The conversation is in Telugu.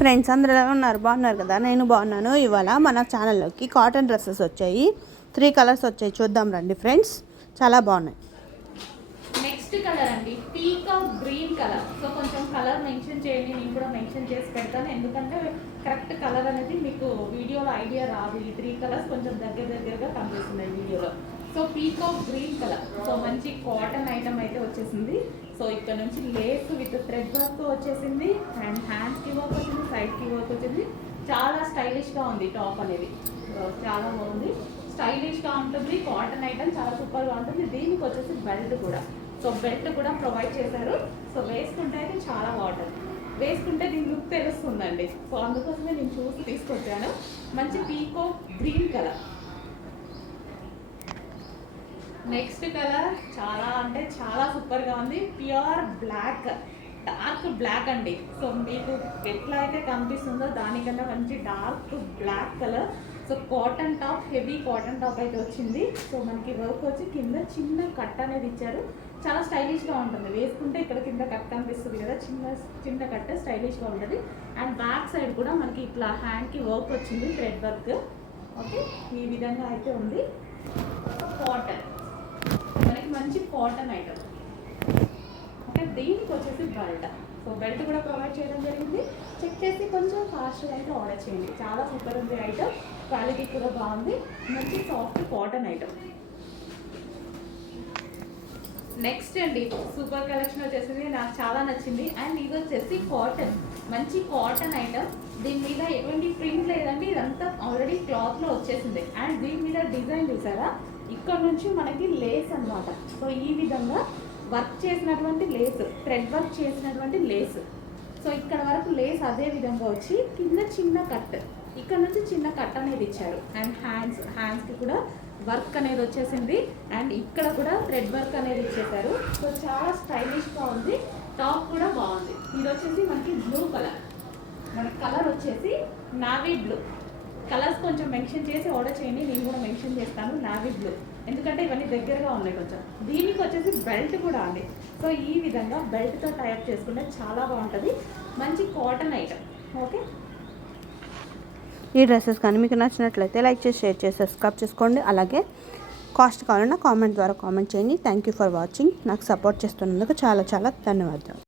ఫ్రెండ్స్, అందరూ ఎలా ఉన్నారు? బాగున్నారు కదా? నేను బాగున్నాను. ఇవాళ మన ఛానల్లోకి కాటన్ డ్రెస్సెస్ వచ్చాయి. 3 కలర్స్ వచ్చాయి. చూద్దాం రండి ఫ్రెండ్స్. చాలా బాగున్నాయి. నెక్స్ట్ కలర్ అండి, పీకాక్ గ్రీన్ కలర్. సో కొంచెం కలర్ మెన్షన్ చేయండి, నేను కూడా మెన్షన్ చేసి పెడతాను. ఎందుకంటే కరెక్ట్ కలర్ అనేది మీకు వీడియోలో ఐడియా రాదు. ఈ 3 కలర్స్ కొంచెం దగ్గరగా కనిపిస్తున్నాయి వీడియోలో. So peacock green colour. So మంచి కాటన్ ఐటమ్ అయితే వచ్చేసింది. సో ఇక్కడ నుంచి లేస్ విత్ థ్రెడ్ వర్క్తో వచ్చేసింది. అండ్ హ్యాండ్స్కి వర్క్ వచ్చింది, సైడ్కి వర్క్ వచ్చింది. చాలా స్టైలిష్గా ఉంది టాప్ అనేది. చాలా బాగుంది, స్టైలిష్గా ఉంటుంది. కాటన్ ఐటమ్ చాలా సూపర్గా ఉంటుంది. దీనికి వచ్చేసి బెల్ట్ కూడా, సో బెల్ట్ కూడా ప్రొవైడ్ చేశారు. సో వేసుకుంటే అయితే చాలా బాగుంటుంది. వేసుకుంటే దీని లుక్ తెలుస్తుందండి. సో అందుకోసమే నేను చూసి తీసుకొచ్చాను. మంచి peacock green colour. Next colour చాలా అంటే చాలా సూపర్గా ఉంది. ప్యూర్ బ్లాక్, డార్క్ బ్లాక్ అండి. సో మీకు ఎట్లా అయితే కనిపిస్తుందో దానికన్నా మంచి dark black colour. So cotton top, heavy cotton top అయితే వచ్చింది. సో మనకి వర్క్ వచ్చి కింద చిన్న కట్ అనేది ఇచ్చారు. చాలా స్టైలిష్గా ఉంటుంది. వేసుకుంటే ఇక్కడ కింద కట్ కనిపిస్తుంది కదా, చిన్న కట్ స్టైలిష్గా ఉంటుంది. అండ్ బ్యాక్ సైడ్ కూడా మనకి ఇట్లా హ్యాండ్కి వర్క్ వచ్చింది, థ్రెడ్ వర్క్. ఓకే, ఈ విధంగా అయితే ఉంది. కాటన్, మనకి మంచి కాటన్ ఐటమ్. ఓకే, దీనికి వచ్చేసి బెల్ట్. సో బెల్ట్ కూడా ప్రొవైడ్ చేయడం జరిగింది. చెక్ చేసి కొంచెం ఫాస్ట్గా అయితే ఆర్డర్ చేయండి. చాలా సూపర్ ఉంది ఐటమ్. క్వాలిటీ కూడా బాగుంది. మంచి సాఫ్ట్ కాటన్ ఐటమ్. నెక్స్ట్ అండి, సూపర్ కలెక్షన్ వచ్చేసింది. నాకు చాలా నచ్చింది. అండ్ ఇది వచ్చేసి కాటన్, మంచి కాటన్ ఐటమ్. దీని మీద ఎటువంటి ప్రింట్ లేదండి, ఇదంతా ఆల్రెడీ క్లాత్లో వచ్చేసింది. అండ్ దీని మీద డిజైన్ చూసారా, ఇక్కడ నుంచి మనకి లేస్ అన్నమాట. సో ఈ విధంగా వర్క్ చేసినటువంటి లేస్, థ్రెడ్ వర్క్ చేసినటువంటి లేస్. సో ఇక్కడ వరకు లేస్ అదే విధంగా వచ్చి కింద చిన్న కట్, ఇక్కడ నుంచి చిన్న కట్ అనేది ఇచ్చారు. అండ్ హ్యాండ్స్కి కూడా వర్క్ అనేది వచ్చేసింది. అండ్ ఇక్కడ కూడా థ్రెడ్ వర్క్ అనేది ఇచ్చేసారు. సో చాలా స్టైలిష్గా ఉంది. టాప్ కూడా బాగుంది. ఇది వచ్చేసి మనకి బ్లూ కలర్. మన కలర్ వచ్చేసి నావీ బ్లూ. కలర్స్ కొంచెం మెన్షన్ చేసి ఆర్డర్ చేయండి, నేను కూడా మెన్షన్ చేస్తాను నావీ బ్లూ, ఎందుకంటే ఇవన్నీ దగ్గరగా ఉన్నాయి కొంచెం. దీనికి వచ్చేసి బెల్ట్ కూడా అండి. సో ఈ విధంగా బెల్ట్తో టైప్ చేసుకుంటే చాలా బాగుంటుంది. మంచి కాటన్ ఐటమ్. ఓకే, ఈ డ్రెస్సెస్ కానీ మీకు నచ్చినట్లయితే లైక్ చేసి, షేర్ చేసి, సబ్స్క్రైబ్ చేసుకోండి. అలాగే కాస్ట్ కావాలన్నా కామెంట్ ద్వారా కామెంట్ చేయండి. Thank you for watching. నాకు సపోర్ట్ చేస్తున్నందుకు చాలా చాలా ధన్యవాదాలు.